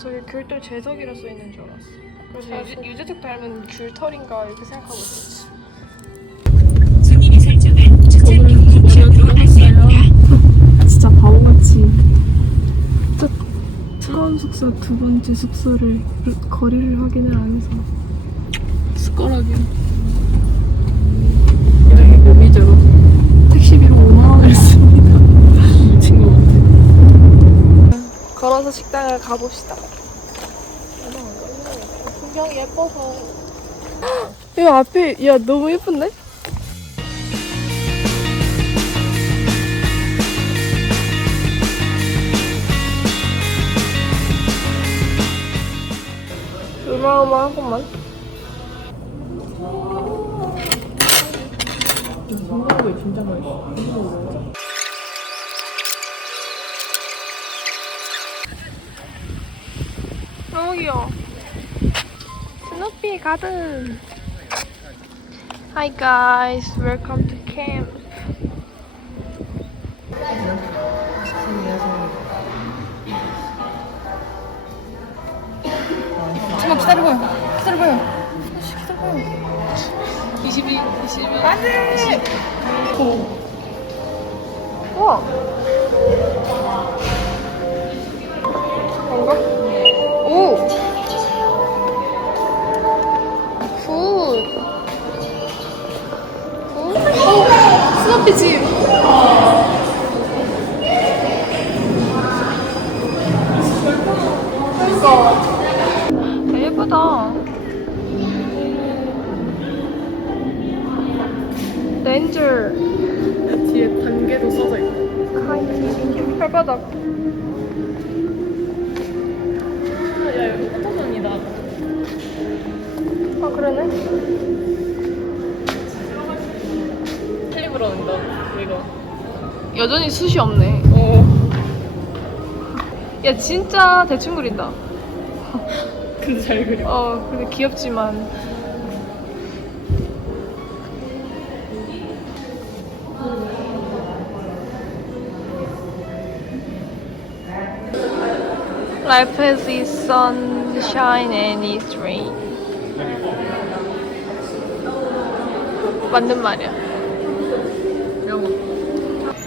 저기 귤털 재석이라 써 있는 줄 알았어. 그래서 유재, 유재석 닮은 귤털인가 이렇게 생각하고 있었지. 승인이 설정한 추천 경로 들어갔어요. 진짜 바보같이 첫 처음 숙소 두 번째 숙소를 거리를 확인을 안 해서 숟가락이요. 이게 몸이죠. 택시비로 5만 원을 했습니다. 미친 것 같아. 걸어서 식당을 가봅시다. 풍경이 예뻐서. 이 앞에 야 너무 예쁜데? 어마어마하구만. 너무 귀여워. 스누피 가든. Hi guys, welcome to camp. 잠깐만 기다려봐요. 기다려봐요. 기다려봐요. 22, 22. 안 돼! 우와. 스너피 집. 되게 예쁘다. 렌즈. 뒤에 단계도 써져 있고. 카이팅. 발바닥. 야 여기 포토존이다. 아, 그러네. 클립으로 온다. 이거. 여전히 숱이 없네. 어. 야, 진짜 대충 그린다. 근데 잘 그려. 어, 근데 귀엽지만. Life has its sunshine and its rain. 맞는 말이야.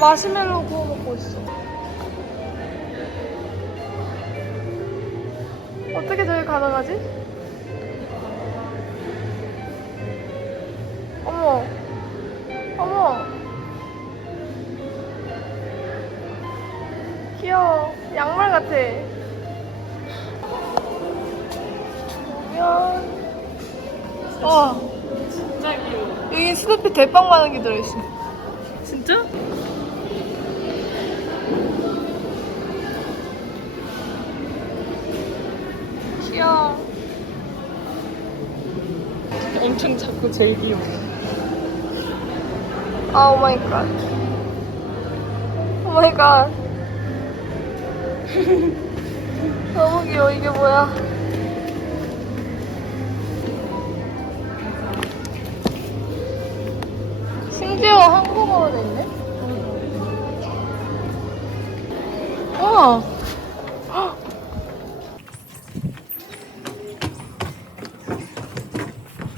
마시멜로 구워 먹고 있어. 어떻게 저게 가능하지? 어머, 어머. 귀여워. 양말 같아. 보면. 와, 진짜 귀여워. 여기 스누피 대빵 많은 게 들어있어. 진짜? 귀여워. 엄청 작고 제일 귀여워. 아, 오 마이 갓. 오 마이 갓. 너무 귀여워. 이게 뭐야? 심지어 한국어로 돼 있네? 우와.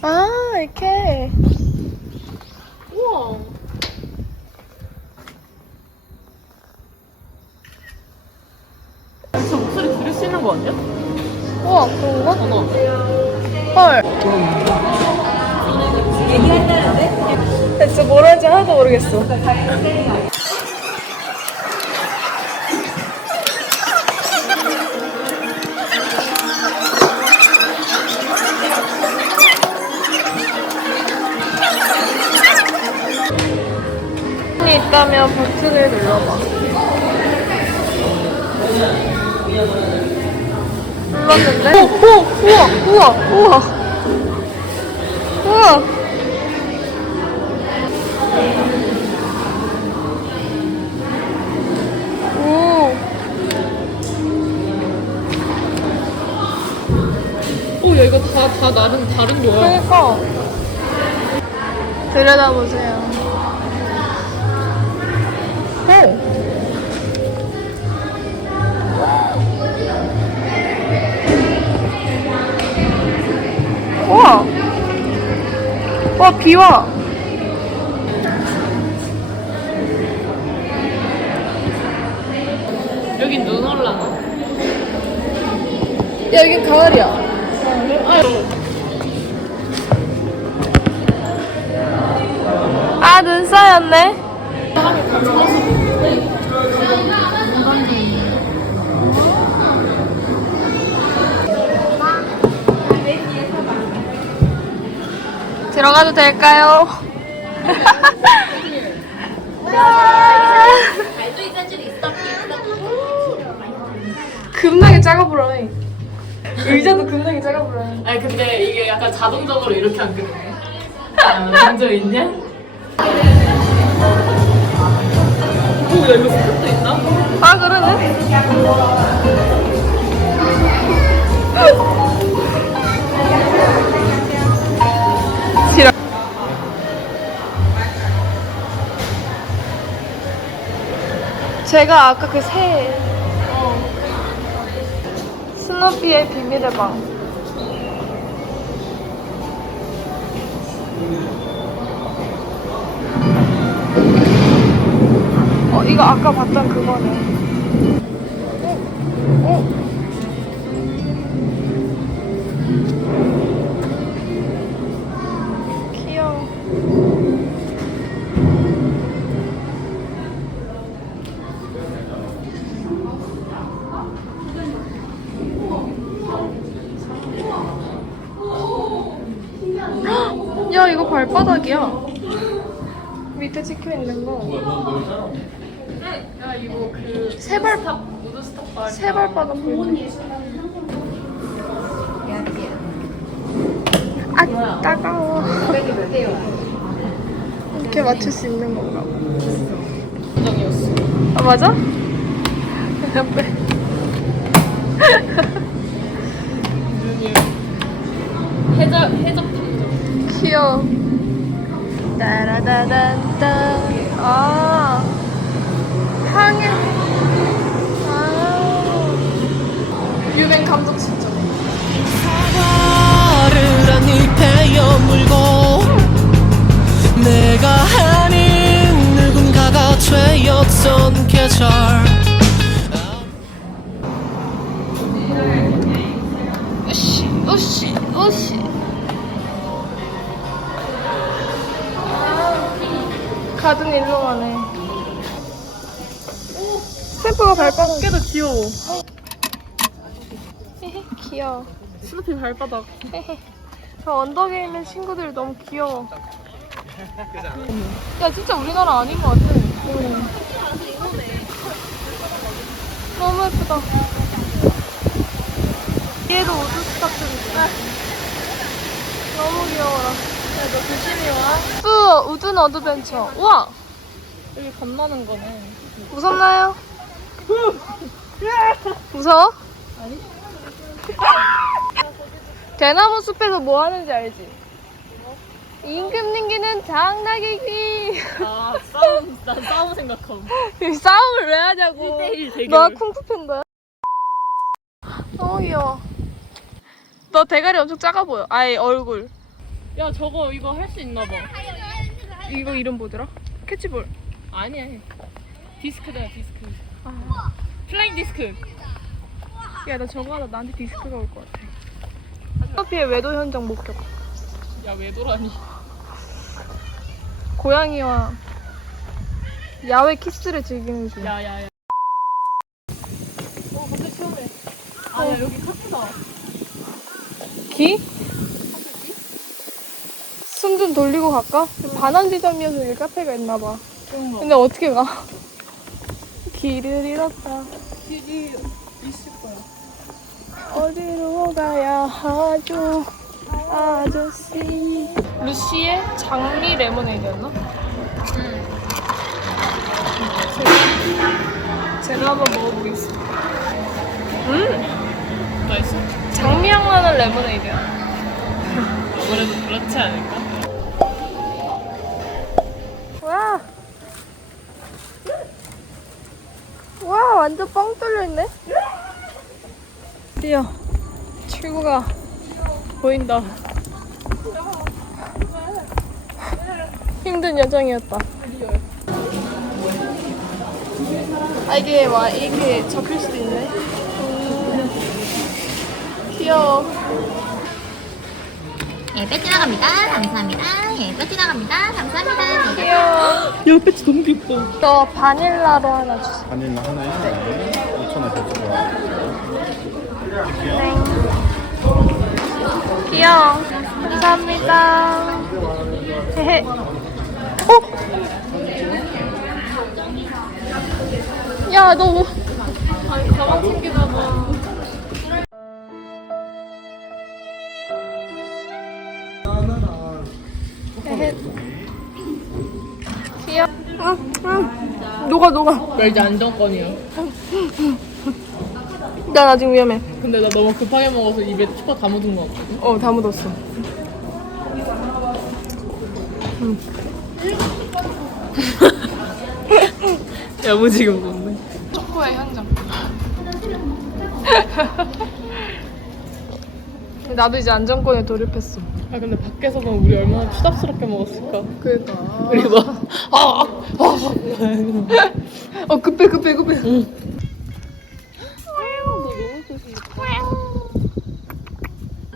아, 이렇게. 우와. 진짜 목소리 들을 수 있는 거 아니야? 우와, 그런가? 전화. 헐. 진짜 뭘 하는지 하나도 모르겠어. 이 있다면 버튼을 눌러봐. 눌렀는데? 오, 오, 우와, 우와, 우와. 우와. 오, 오, 야, 이거 다, 다 다른, 다른 거야. 그러니까. 들여다보세요. 와, 비 와! 여긴 눈 올라나? 야 여긴 가을이야. 아, 눈 쌓였네. 들어가도 될까요? 급나게 작아 보라네. 의자도 급나게 작아 보라네. 아니 근데 이게 약간 자동적으로 이렇게 안 끄네. 아, 있냐? 오, 야 이거 스텝도 있나? 아 그러네. 제가 아까 그 새. 스누피의 비밀의 방. 어 이거 아까 봤던 그거네. 야 이거 발바닥이야. 밑에 찍혀 있는 거. 야 이거 그바 세발바닥 보이네. 아 따가워. 이렇게 맞출 수 있는 건가. 아 맞아? 탐 발바닥. 꽤도 귀여워. 귀여워. 스누피 발바닥. 저 언덕에 있는 친구들 너무 귀여워. 야, 진짜 우리나라 아닌 것 같아. 너무 예쁘다. 얘도 우드스타트도 있어. 너무 귀여워라. 야, 너 조심히 와. 또 우든 어드벤처. 우와! 여기 겁나는 거네. 무섭나요? 무서워? 아니. 대나무 숲에서 뭐 하는지 알지? 임금 님기는 장나기기. 아 싸움 난 싸움 생각함. 싸움을 왜 하냐고. 1대1 대결. 너 쿵푸팬더야? 너무 귀여워. 너 대가리 엄청 작아 보여. 아예 얼굴. 야 저거 이거 할 수 있나 봐. 이거 이름 뭐더라? 캐치볼. 아니야. 디스크다 디스크. 아. 플라잉 디스크. 야, 나 저거 하다 나한테 디스크가 올 것 같아. 커피의 외도 현장 목격. 야왜 돌아니? 고양이와 야외 키스를 즐기는 중. 야 야 야. 어, 갑자기 시원해. 아 야 여기 카페다. 기? 숨 좀 돌리고 갈까? 반환 지점이어서 여기 카페가 있나 봐. 근데 어떻게 가? 길을 잃었다. 길이 있을 거야. 어디로 가야 하죠? 아저씨. 루시의 장미 레모네이드였나? 제가 한번 먹어보겠습니다. 음! 맛있어? 장미향 나는 레모네이드야. 아무래도 그렇지 않을까? 완전 뻥 뚫려 있네. 드디어 출구가 보인다. 힘든 여정이었다. 아 이게 와 이게 접힐 수도 있네. 음, 귀여워. 예, 배지 나갑니다. 감사합니다. 예, 배지 나갑니다. 감사합니다. 네, 귀여워. 야 배치 너무 귀엽다. 저 바닐라로 하나 주세요. 바닐라 하나에 5,000원 더 주고 귀여워. 감사합니다. 헤헤. 어? 야, 너 뭐. 아니, 가방 챙기다가. 헤 응, 응. 녹아, 녹아. 나 이제 안정권이야. 난 아직 위험해. 근데 나 너무 급하게 먹어서 입에 초코 다 묻은 거 같거든. 어, 다 묻었어. 야무지게 먹었네. 초코의 현장. 나도 이제 안정권에 돌입했어. 아 근데 밖에서 보면 우리 얼마나 추잡스럽게 먹었을까. 그러니까. 우리 막 아, 아, 어 급해 급해 급해.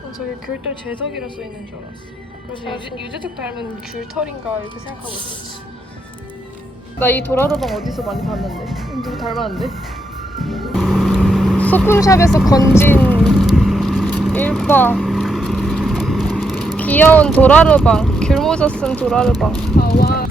어, 저기 귤털 재석이라 써 있는 줄 알았어. 그래서 유재, 유재석 닮은 귤털인가 이렇게 생각하고 있었지. 나 이 도라도방 어디서 많이 봤는데? 누구 닮았는데? 소품샵에서 건진 일바 귀여운 도라르방. 귤모자 쓴 도라르방. 아 와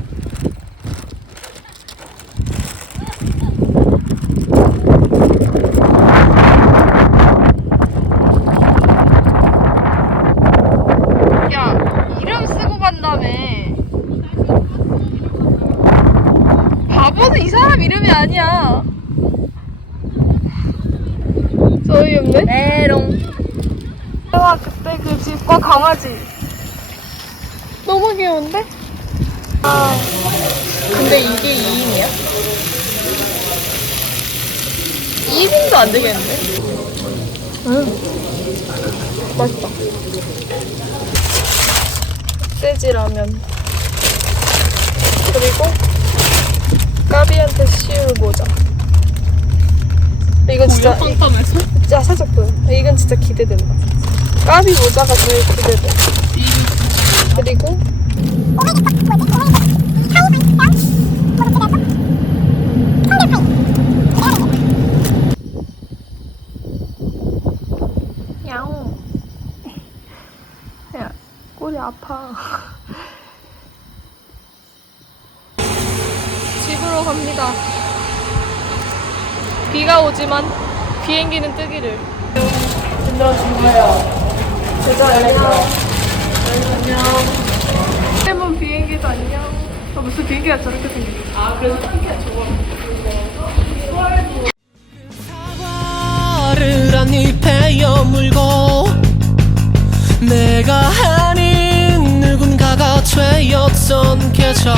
야 이름 쓰고 간다며. 바보는 이 사람 이름이 아니야. 저희 없네? 메롱. 와 그때 그 집과 강아지 너무 귀여운데? 아 근데 이게 2인이야? 2인도 안 되겠는데? 응 맛있다 세지 라면 그리고 까비한테 씌울 모자 이건 진짜 이- 깜깜해서? 진짜 살짝 보여 이건 진짜 기대된다 까비 모자가 제일 기대돼 그리고 야옹. 야 꼬리 아파. 집으로 갑니다. 비가 오지만 비행기는 뜨기를. 들어주세요 제자 안녕 안녕 해본 비행기도 안녕. 아, 무슨 비행기가 저렇게 생겼어? 아 그래서 비행기가 저거. 사과를 한 입에 여물고. 내가 아닌 누군가가 되었던 계절